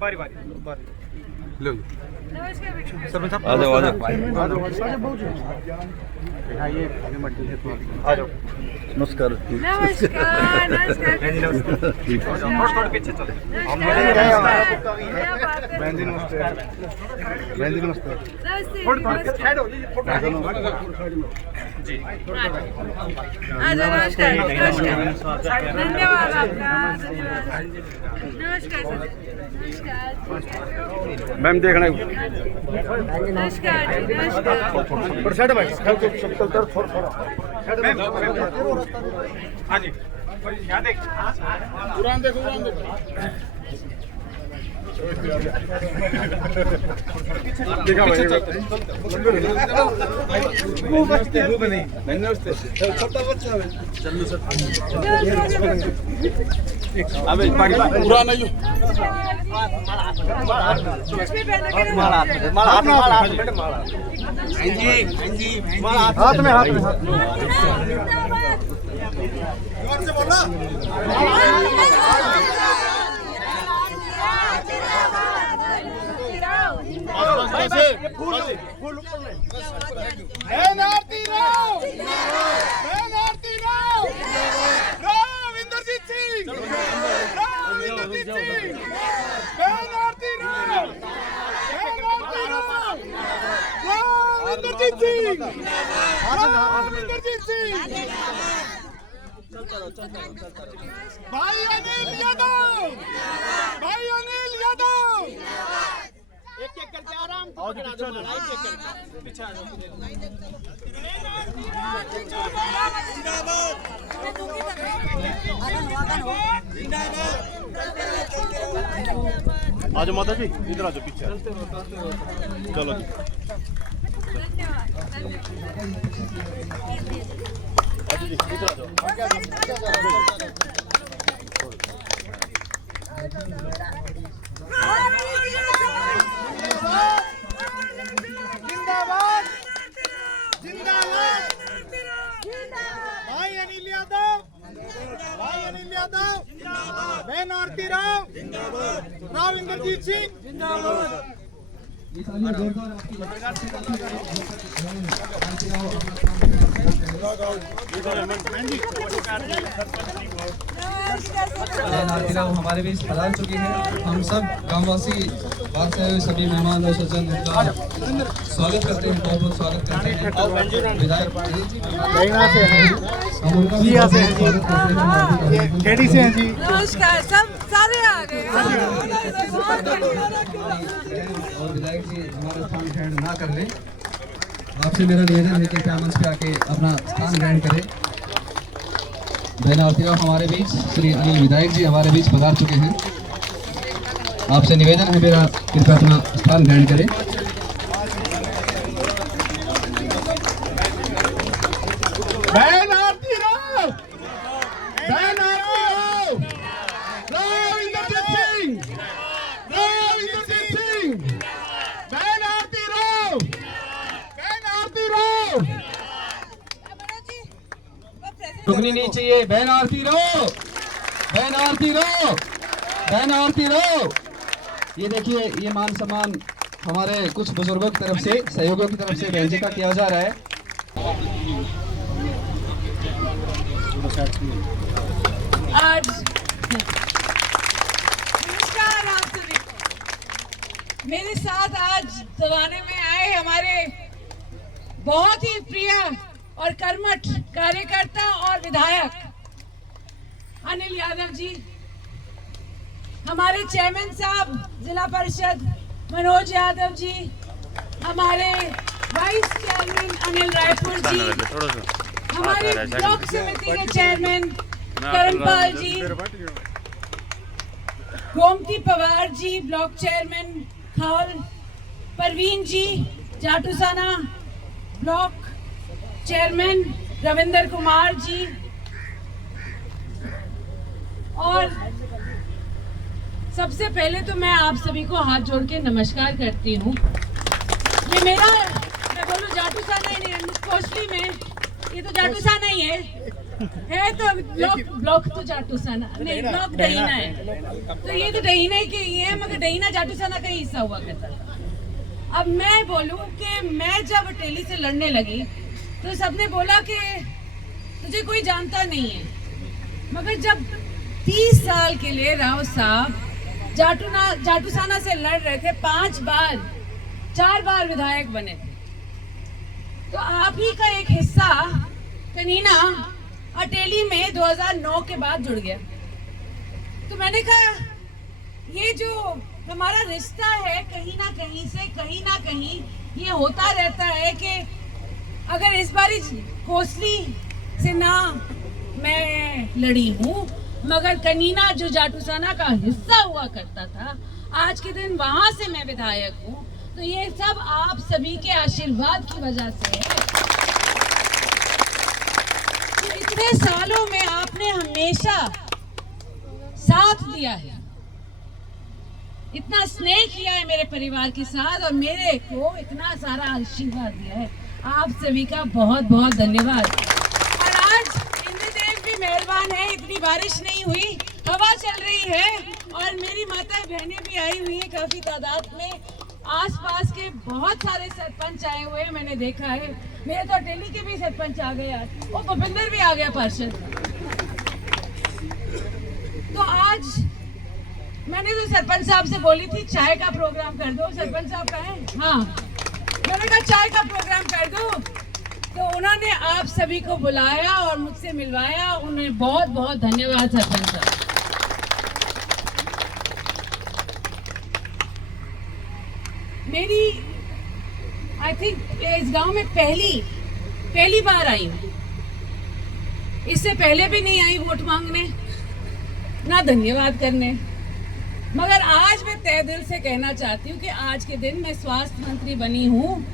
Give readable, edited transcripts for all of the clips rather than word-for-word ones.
बारी बारी लो सरपंच साहब आ जाओ आ जाओ आ जाओ नमस्कार नमस्कार नमस्कार थोड़ा पीछे चलो हम बहन जी नमस्ते नमस्ते थोड़ा साइड हो जी अच्छा नमस्कार नमस्कार धन्यवाद आपका धन्यवाद नमस्कार सर नमस्कार मैम देखना नमस्कार जी नमस्कार थोड़ा साइड भाई थोड़ा हाँ जी यहाँ देख कुरान देखो देखा भाई कुरान नहीं हाथ में भाई अनिल यादव एक एक करके आराम से पकड़ा दो एक एक करके पीछे आ जाओ जिंदाबाद आज माता जी इधर आ जाओ पीछे चलो इधर आ जाओ जिंदाबाद जिंदाबाद भाई अनिल यादव बहन आरती राव राव इंद्रजीत सिंह जिंदाबाद हमारे बीच पधार चुकी है। हम सब गांववासी बात से हुए सभी मेहमान और सज्जन उनका स्वागत करते हैं, बहुत बहुत स्वागत करते हैं। विधायक खेड़ी से हैं जी नमस्कार सब सारे आ गए और विधायक जी हमारा स्थान ग्रहण ना कर लें। आपसे मेरा निवेदन है कि क्या मंच पे आके अपना स्थान ग्रहण करें। बहनावतीराव हमारे बीच श्री अनिल विधायक जी हमारे बीच पधार चुके हैं। आपसे निवेदन है मेरा, कृपया अपना स्थान ग्रहण करें। बहन आरती राव राव इंद्रजीत सिंह बहन आरती राव रुकनी नहीं चाहिए। बहन आरती रो। ये देखिए, ये मान सम्मान हमारे कुछ बुजुर्गों की तरफ से, सहयोगियों की तरफ से बहन जी का किया जा रहा है। आज नमस्कार आप सभी को। मेरे साथ आज दवाने में आए हमारे बहुत ही प्रिय और कर्मठ कार्यकर्ता और विधायक अनिल यादव जी, हमारे चेयरमैन साहब जिला परिषद मनोज यादव जी, हमारे वाइस चेयरमैन अनिल रायपुर जी, हमारे ब्लॉक समिति के चेयरमैन करणपाल जी, गोमती पवार जी ब्लॉक चेयरमैन खाल, परवीन जी जाटूसाना ब्लॉक चेयरमैन रविंदर कुमार जी, और सबसे पहले तो मैं आप सभी को हाथ जोड़ के नमस्कार करती हूँ। ये मेरा, मैं बोलूँ जाटूसाना ही नहीं, कोसली में ये तो जाटूसाना ही है, है तो ब्लॉक तो जाटूसाना नहीं, ब्लॉक डहीना है। तो ये तो डहीना ही के ही है, मगर डहीना जाटूसाना का ही हिस्सा हुआ करता था। अब मैं बोलूं कि मैं जब अटेली से लड़ने लगी तो सबने बोला कि तुझे कोई जानता नहीं है, मगर जब 30 साल के लिए राव साहब जाटूसाना से लड़ रहे थे, 4 बार विधायक बने थे, तो आप ही का एक हिस्सा कनीना अटेली में 2009 के बाद जुड़ गया। तो मैंने कहा ये जो हमारा रिश्ता है कहीं ना कहीं ये होता रहता है कि अगर इस बार कोसली से ना मैं लड़ी हूँ, मगर कनीना जो जाटूसाना का हिस्सा हुआ करता था, आज के दिन वहां से मैं विधायक हूँ। तो ये सब आप सभी के आशीर्वाद की वजह से है। तो इतने सालों में आपने हमेशा साथ दिया है, इतना स्नेह किया है मेरे परिवार के साथ और मेरे को इतना सारा आशीर्वाद दिया है। आप सभी का बहुत बहुत धन्यवाद। और आज इंद्रदेव भी मेहरबान है, इतनी बारिश नहीं हुई, हवा चल रही है और मेरी माता बहनें भी आई हुई है काफी तादाद में। आसपास के बहुत सारे सरपंच आए हुए हैं, मैंने देखा है। मेरे तो अटेली के भी सरपंच आ गए आज, और भूपिंदर भी आ गया पार्षद। तो आज मैंने तो सरपंच साहब से बोली थी चाय का प्रोग्राम कर दो। सरपंच साहब कहें हाँ, मैंने कहा चाय का प्रोग्राम कर दो, तो उन्होंने आप सभी को बुलाया और मुझसे मिलवाया। उन्हें बहुत बहुत धन्यवाद सरपंच साहब। मेरी आई थिंक इस गांव में पहली बार आई हूँ, इससे पहले भी नहीं आई वोट मांगने ना धन्यवाद करने, मगर आज मैं तहे दिल से कहना चाहती हूँ कि आज के दिन मैं स्वास्थ्य मंत्री बनी हूँ,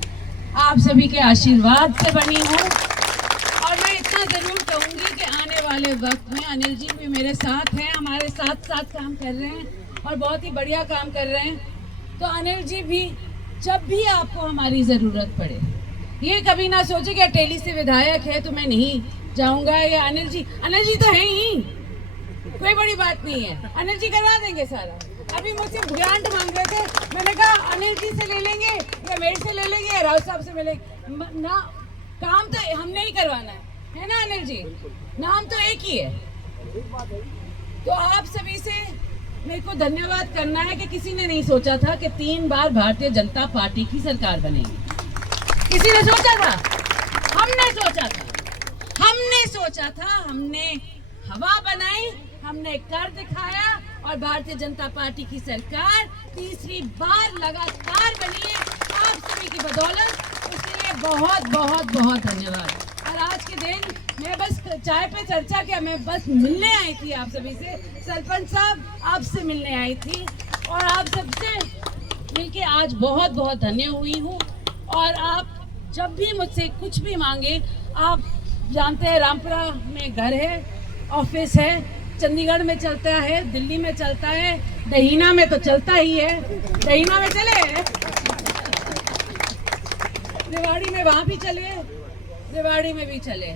आप सभी के आशीर्वाद से बनी हूँ। और मैं इतना ज़रूर कहूँगी कि आने वाले वक्त में अनिल जी भी मेरे साथ हैं, हमारे साथ काम कर रहे हैं और बहुत ही बढ़िया काम कर रहे हैं। तो अनिल जी भी जब भी आपको हमारी ज़रूरत पड़े, ये कभी ना सोचे कि अटेली से विधायक है तो मैं नहीं जाऊँगा, या अनिल जी तो है ही, कोई बड़ी बात नहीं है, अनिल जी करवा देंगे सारा। अभी मुझसे ग्रांट मांग रहे थे, मैंने कहा अनिल जी से ले लेंगे या मेरे से ले लेंगे या राव साहब से मिलेंगे ना, काम तो हमने ही करवाना है ना अनिल जी, नाम तो एक ही है। तो आप सभी से मेरे को धन्यवाद करना है कि किसी ने नहीं सोचा था कि 3 बार भारतीय जनता पार्टी की सरकार बनेगी। किसी ने सोचा था? हमने सोचा था, हमने हवा बनाई, हमने कर दिखाया और भारतीय जनता पार्टी की सरकार तीसरी बार लगातार बनी है आप सभी की बदौलत। इसलिए बहुत बहुत बहुत धन्यवाद। और आज के दिन मैं बस चाय पे चर्चा किया, मैं बस मिलने आई थी आप सभी से। सरपंच साहब आपसे मिलने आई थी और आप सबसे मिलके आज बहुत बहुत धन्य हुई हूँ। और आप जब भी मुझसे कुछ भी मांगे, आप जानते हैं रामपुरा में घर है, ऑफिस है, चंडीगढ़ में चलता है, दिल्ली में चलता है, दहीना में तो चलता ही है, दहीना में चले, रेवाड़ी में वहाँ भी चले, रेवाड़ी में भी चले।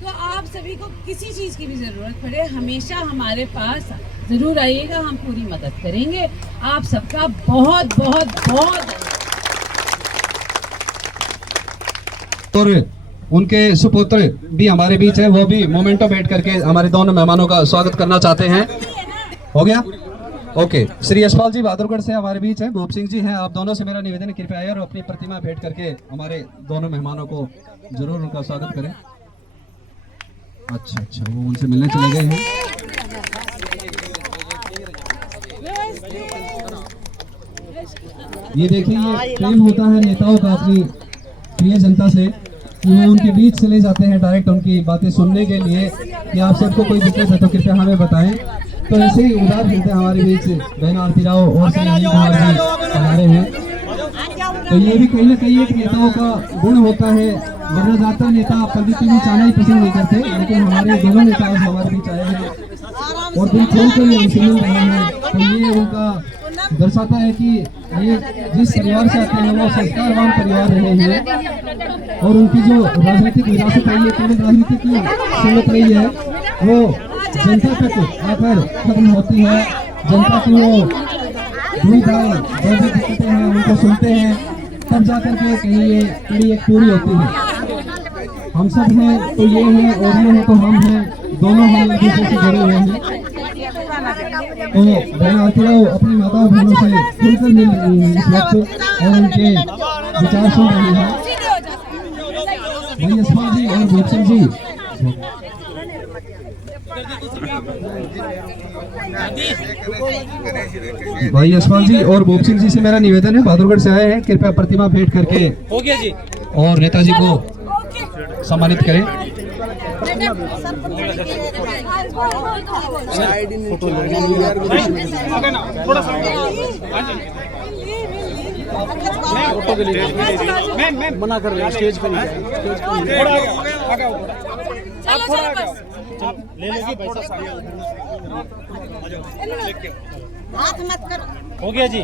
तो आप सभी को किसी चीज़ की भी ज़रूरत पड़े, हमेशा हमारे पास ज़रूर आइएगा, हम पूरी मदद करेंगे। आप सबका बहुत बहुत बहुत और उनके सुपुत्र भी हमारे बीच है, वो भी मोमेंटो बैठ करके हमारे दोनों मेहमानों का स्वागत करना चाहते हैं। हो गया? ओके। श्री यशपाल जी बहादुरगढ़ से हमारे बीच है, गोप सिंह जी हैं। आप दोनों से मेरा निवेदन है, कृपया आइए और अपनी प्रतिमा भेंट करके हमारे दोनों मेहमानों को जरूर उनका स्वागत करें। अच्छा, वो उनसे मिलने चले गए हैं। ये देखिए, ये प्रेम होता है नेताओं का अपनी प्रिय जनता से कि वो उनके बीच चले जाते हैं डायरेक्ट उनकी बातें सुनने के लिए कि आप सबको कोई दिक्कत है तो कृपया हमें बताएं। तो ऐसे ही उदार हृदय हमारे बीच बहन आरती राव और हमारे हैं। तो ये भी कहीं ना कहीं एक नेताओं का गुण होता है, वरना ज्यादातर नेता पंडित भी जाना ही पसंद नहीं करते, लेकिन हमारे दोनों नेता हमारे बीच आए हैं और दिल खोल कर हमसे मिल रहे हैं। तो ये उनका दर्शाता है कि ये जिस परिवार से आते हैं वो संस्कारवान परिवार रहे हैं। और उनकी जो राजनीतिक विरासत है, ये केवल राजनीति की सीमित रही है, वो जनता तक आकर खत्म होती है। जनता की वो दुविधाएं, जो भी दिक्कतें हैं, उनको सुनते हैं, तब जाकर के कहीं ये कड़ी एक पूरी होती है। हम सब हैं तो ये हैं, और ये हैं तो हम हैं, दोनों हम एक दूसरे से जुड़े हुए हैं। तो बहन आरती राव अपनी माता बहनों से खुलकर मिल रही हैं इस वक्त और उनके विचार सुन रही हैं। भाई यशपाल जी और भूपसिंह जी, भाई यशपाल जी और भूपसिंह जी से मेरा निवेदन है, बहादुरगढ़ से आए हैं, कृपया प्रतिमा भेंट करके हो गया जी। और नेताजी को सम्मानित करें। थोड़ा सा मैं मना कर रहे हैं, स्टेज पे नहीं जाए, स्टेज पे नहीं जाए। थोड़ा आगे आओ, चलो चलो बस ले लेगी भाई साहब। हाथ मत करो। हो गया जी।